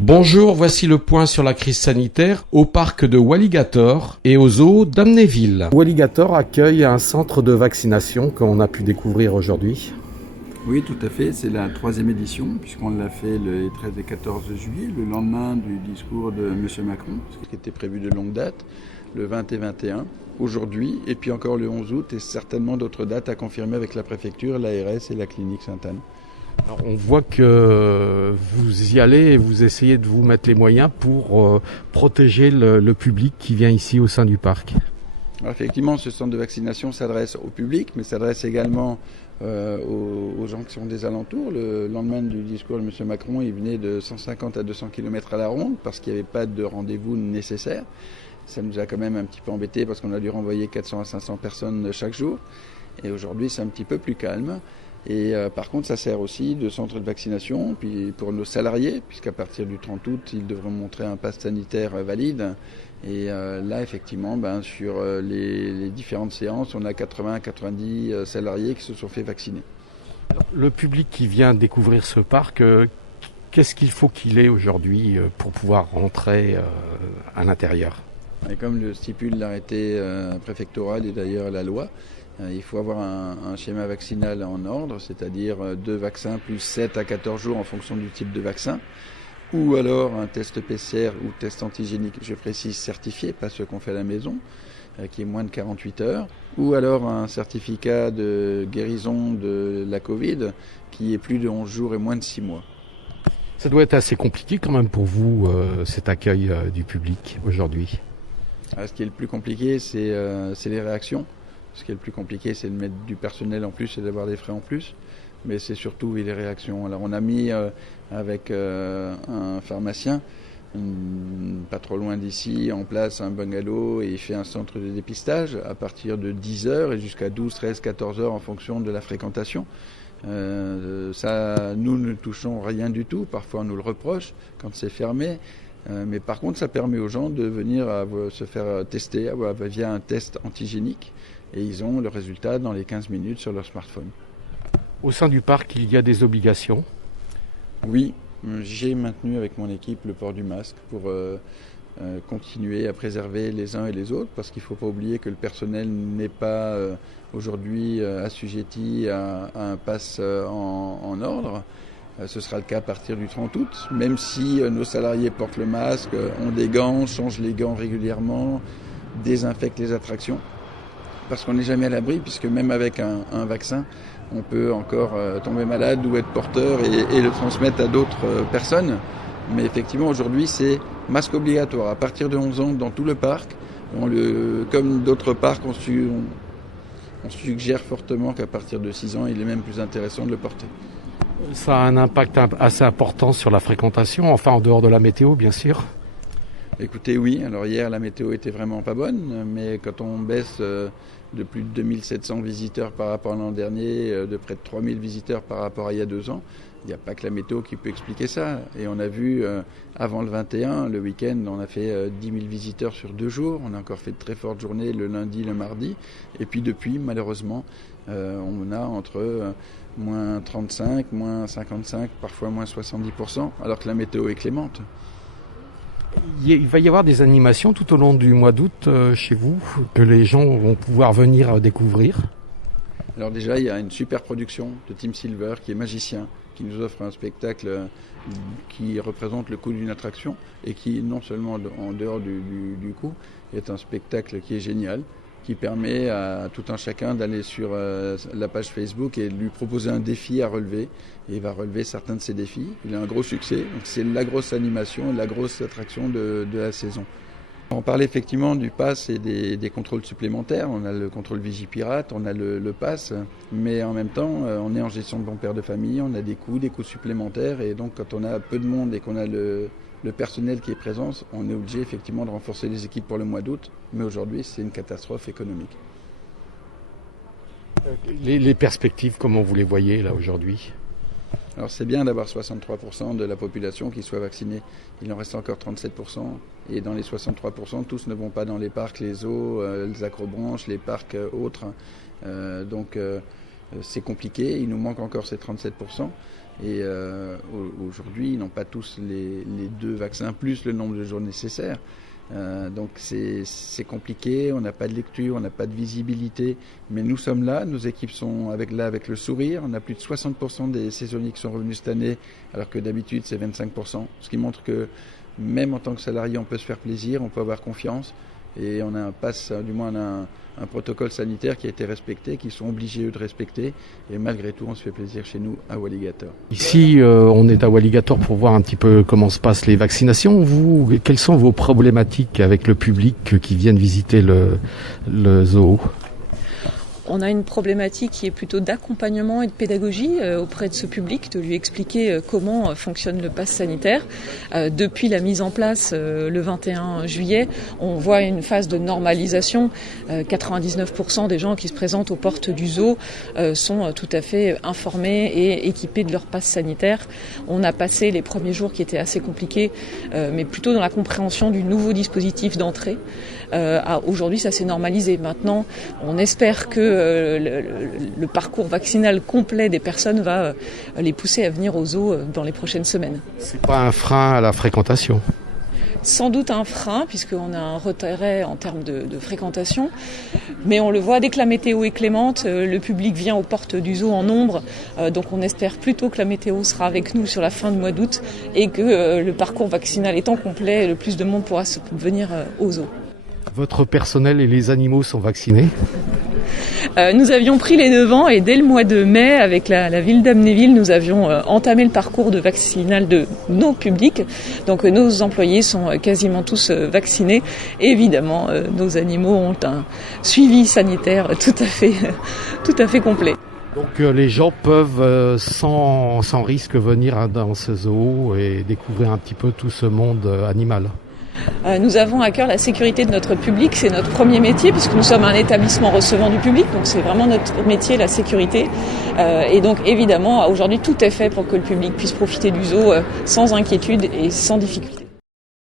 Bonjour, voici le point sur la crise sanitaire au parc de Walligator et au zoo d'Amnéville. Walligator accueille un centre de vaccination qu'on a pu découvrir aujourd'hui. Oui, tout à fait. C'est la 3e édition, puisqu'on l'a fait les 13 et 14 juillet, le lendemain du discours de M. Macron, ce qui était prévu de longue date, le 20 et 21, aujourd'hui, et puis encore le 11 août, et certainement d'autres dates à confirmer avec la préfecture, l'ARS et la clinique Sainte-Anne. Alors, on voit que vous y allez et vous essayez de vous mettre les moyens pour protéger le public qui vient ici au sein du parc. Alors, effectivement, ce centre de vaccination s'adresse au public, mais s'adresse également aux gens qui sont des alentours. Le lendemain du discours de M. Macron, il venait de 150 à 200 km à la ronde parce qu'il n'y avait pas de rendez-vous nécessaire. Ça nous a quand même un petit peu embêté parce qu'on a dû renvoyer 400 à 500 personnes chaque jour. Et aujourd'hui, c'est un petit peu plus calme. Et par contre, ça sert aussi de centre de vaccination puis pour nos salariés, puisqu'à partir du 30 août, ils devront montrer un pass sanitaire valide. Et là, effectivement, sur les différentes séances, on a 80-90 salariés qui se sont fait vacciner. Alors, le public qui vient découvrir ce parc, qu'est-ce qu'il faut qu'il ait aujourd'hui pour pouvoir rentrer à l'intérieur ? Et comme le stipule l'arrêté préfectoral et d'ailleurs la loi, il faut avoir un schéma vaccinal en ordre, c'est-à-dire 2 vaccins plus 7 à 14 jours en fonction du type de vaccin, ou alors un test PCR ou test antigénique, je précise certifié, pas ceux qu'on fait à la maison, qui est moins de 48 heures, ou alors un certificat de guérison de la Covid qui est plus de 11 jours et moins de 6 mois. Ça doit être assez compliqué quand même pour vous, cet accueil du public aujourd'hui. Ce qui est le plus compliqué, c'est les réactions. Ce qui est le plus compliqué, c'est de mettre du personnel en plus et d'avoir des frais en plus. Mais c'est surtout les réactions. Alors on a mis avec un pharmacien, pas trop loin d'ici, en place un bungalow et il fait un centre de dépistage à partir de 10 heures et jusqu'à 12, 13, 14 heures en fonction de la fréquentation. Ça, nous ne touchons rien du tout. Parfois on nous le reproche quand c'est fermé. Mais par contre, ça permet aux gens de venir se faire tester via un test antigénique et ils ont le résultat dans les 15 minutes sur leur smartphone. Au sein du parc, il y a des obligations ? Oui, j'ai maintenu avec mon équipe le port du masque pour continuer à préserver les uns et les autres parce qu'il ne faut pas oublier que le personnel n'est pas aujourd'hui assujetti à un pass en ordre. Ce sera le cas à partir du 30 août, même si nos salariés portent le masque, ont des gants, changent les gants régulièrement, désinfectent les attractions. Parce qu'on n'est jamais à l'abri, puisque même avec un vaccin, on peut encore tomber malade ou être porteur et le transmettre à d'autres personnes. Mais effectivement, aujourd'hui, c'est masque obligatoire. À partir de 11 ans, dans tout le parc, comme d'autres parcs, on suggère fortement qu'à partir de 6 ans, il est même plus intéressant de le porter. Ça a un impact assez important sur la fréquentation, enfin en dehors de la météo, bien sûr. Écoutez, oui. Alors hier, la météo était vraiment pas bonne, mais quand on baisse de plus de 2700 visiteurs par rapport à l'an dernier, de près de 3000 visiteurs par rapport à il y a 2 ans, il n'y a pas que la météo qui peut expliquer ça. Et on a vu, avant le 21, le week-end, on a fait 10 000 visiteurs sur 2 jours. On a encore fait de très fortes journées le lundi, le mardi. Et puis depuis, malheureusement, on a entre moins 35, moins 55, parfois moins 70%, alors que la météo est clémente. Il va y avoir des animations tout au long du mois d'août chez vous, que les gens vont pouvoir venir découvrir. Alors déjà, il y a une super production de Tim Silver, qui est magicien, qui nous offre un spectacle qui représente le coût d'une attraction et qui, non seulement en dehors du coût, est un spectacle qui est génial, qui permet à tout un chacun d'aller sur la page Facebook et de lui proposer un défi à relever. Et il va relever certains de ces défis. Il a un gros succès. Donc c'est la grosse animation, la grosse attraction de la saison. On parlait effectivement du pass et des contrôles supplémentaires. On a le contrôle Vigipirate, on a le pass, mais en même temps, on est en gestion de bon père de famille, on a des coûts supplémentaires. Et donc quand on a peu de monde et qu'on a le personnel qui est présent, on est obligé effectivement de renforcer les équipes pour le mois d'août, mais aujourd'hui c'est une catastrophe économique. Les perspectives, comment vous les voyez là aujourd'hui ? Alors c'est bien d'avoir 63% de la population qui soit vaccinée. Il en reste encore 37%. Et dans les 63%, tous ne vont pas dans les parcs, les zoos, les acrobranches, les parcs autres. Donc c'est compliqué, il nous manque encore ces 37%. Et aujourd'hui, ils n'ont pas tous les 2 vaccins, plus le nombre de jours nécessaires. Donc c'est compliqué, on n'a pas de lecture, on n'a pas de visibilité, mais nous sommes là, nos équipes sont avec le sourire. On a plus de 60% des saisonniers qui sont revenus cette année, alors que d'habitude c'est 25%, ce qui montre que même en tant que salarié, on peut se faire plaisir, on peut avoir confiance, et on a un protocole sanitaire qui a été respecté, qu'ils sont obligés eux de respecter, et malgré tout on se fait plaisir chez nous à Walligator. Ici, on est à Walligator pour voir un petit peu comment se passent les vaccinations. Vous, quelles sont vos problématiques avec le public qui viennent visiter le zoo ? On a une problématique qui est plutôt d'accompagnement et de pédagogie auprès de ce public, de lui expliquer comment fonctionne le pass sanitaire. Depuis la mise en place le 21 juillet, on voit une phase de normalisation. 99% des gens qui se présentent aux portes du zoo sont tout à fait informés et équipés de leur pass sanitaire. On a passé les premiers jours qui étaient assez compliqués, mais plutôt dans la compréhension du nouveau dispositif d'entrée. Aujourd'hui, ça s'est normalisé. Maintenant, on espère que le parcours vaccinal complet des personnes va les pousser à venir au zoo dans les prochaines semaines. C'est pas un frein à la fréquentation ? Sans doute un frein, puisqu'on a un retrait en termes de fréquentation. Mais on le voit, dès que la météo est clémente, le public vient aux portes du zoo en nombre. Donc on espère plutôt que la météo sera avec nous sur la fin du mois d'août et que le parcours vaccinal étant complet, le plus de monde pourra venir au zoo. Votre personnel et les animaux sont vaccinés ? Nous avions pris les devants et dès le mois de mai, avec la ville d'Amnéville, nous avions entamé le parcours de vaccinal de nos publics. Donc nos employés sont quasiment tous vaccinés. Et évidemment, nos animaux ont un suivi sanitaire tout à fait complet. Donc les gens peuvent sans risque venir dans ce zoo et découvrir un petit peu tout ce monde animal. Nous avons à cœur la sécurité de notre public, c'est notre premier métier puisque nous sommes un établissement recevant du public, donc c'est vraiment notre métier, la sécurité. Et donc évidemment, aujourd'hui tout est fait pour que le public puisse profiter du zoo sans inquiétude et sans difficulté.